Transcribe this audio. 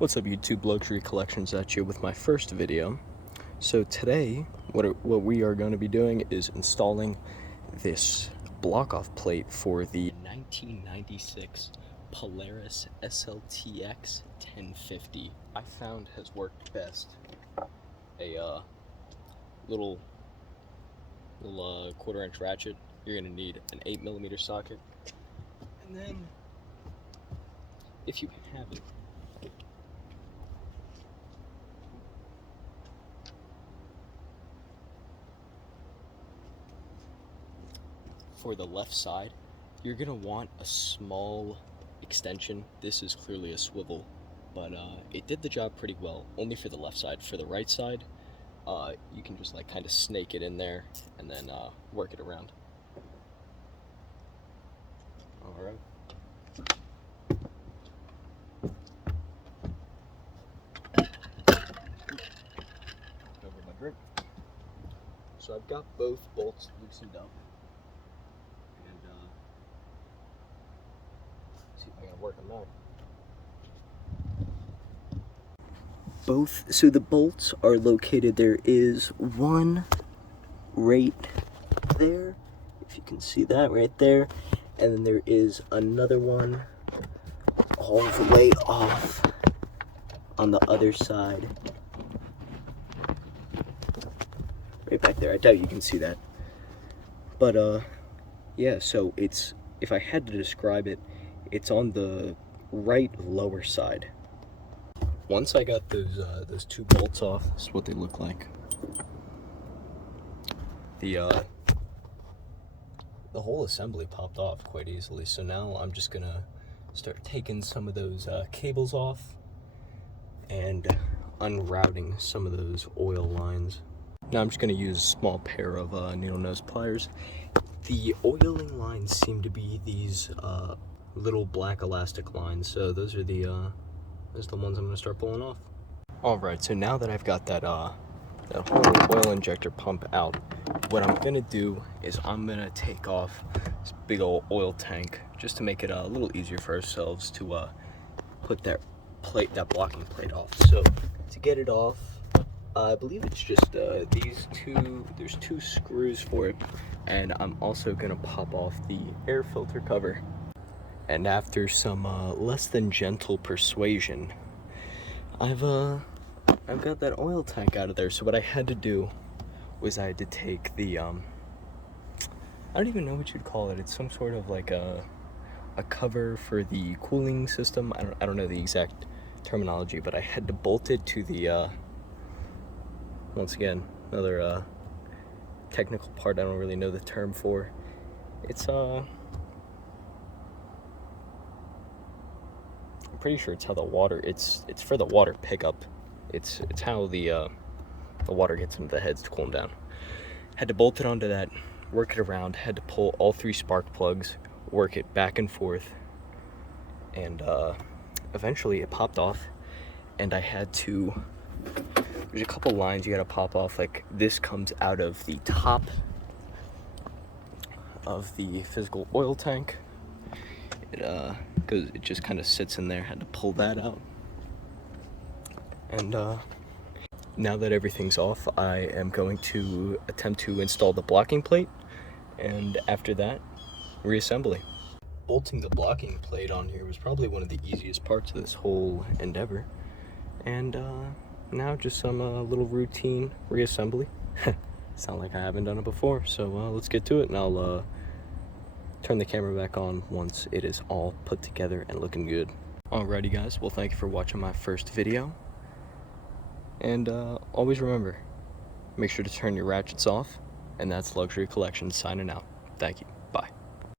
What's up YouTube, Luxury Collections at you with my first video. So today, what we are going to be doing is installing this block-off plate for the 1996 Polaris SLTX 1050. I found has worked best. A little 1/4-inch ratchet. You're going to need an 8mm socket. And then, if you have it, for the left side, you're gonna want a small extension. This is clearly a swivel, but it did the job pretty well, only for the left side. For the right side, you can just like kind of snake it in there and then work it around. All right. Over my grip. So I've got both bolts loosened up. See if I can work them out. So the bolts are located, there is one right there, if you can see that right there, and then there is another one all the way off on the other side. Right back there, I doubt you can see that. But yeah, so it's, if I had to describe it, it's on the right lower side. Once I got those two bolts off, this is what they look like. The whole assembly popped off quite easily, so now I'm just gonna start taking some of those cables off and unrouting some of those oil lines. Now I'm just gonna use a small pair of needle nose pliers. The oiling lines seem to be these little black elastic lines, so those are the ones I'm gonna start pulling off. All right, so now that I've got that whole oil injector pump out, what I'm gonna do is I'm gonna take off this big old oil tank just to make it a little easier for ourselves to put that blocking plate off. So to get it off, I believe it's just these two. There's two screws for it, and I'm also gonna pop off the air filter cover. And after some less than gentle persuasion, I've got that oil tank out of there. So what I had to do was I had to take the I don't even know what you'd call it. It's some sort of like a cover for the cooling system. I don't know the exact terminology, but I had to bolt it to the once again, another technical part I don't really know the term for. It's I'm pretty sure it's how the water, it's for the water pickup. It's how the water gets into the heads to cool them down. Had to bolt it onto that, work it around, had to pull all three spark plugs, work it back and forth, and eventually it popped off, and I had to, there's a couple lines you gotta pop off. Like this comes out of the top of the physical oil tank. It just kind of sits in there. Had to pull that out. And now that everything's off, I am going to attempt to install the blocking plate, and after that, reassembly. Bolting the blocking plate on here was probably one of the easiest parts of this whole endeavor. And now just some little routine reassembly. Sound like I haven't done it before, so let's get to it, and I'll turn the camera back on once it is all put together and looking good. Alrighty guys, well thank you for watching my first video, and always remember, make sure to turn your ratchets off, and that's Luxury Collections signing out. Thank you.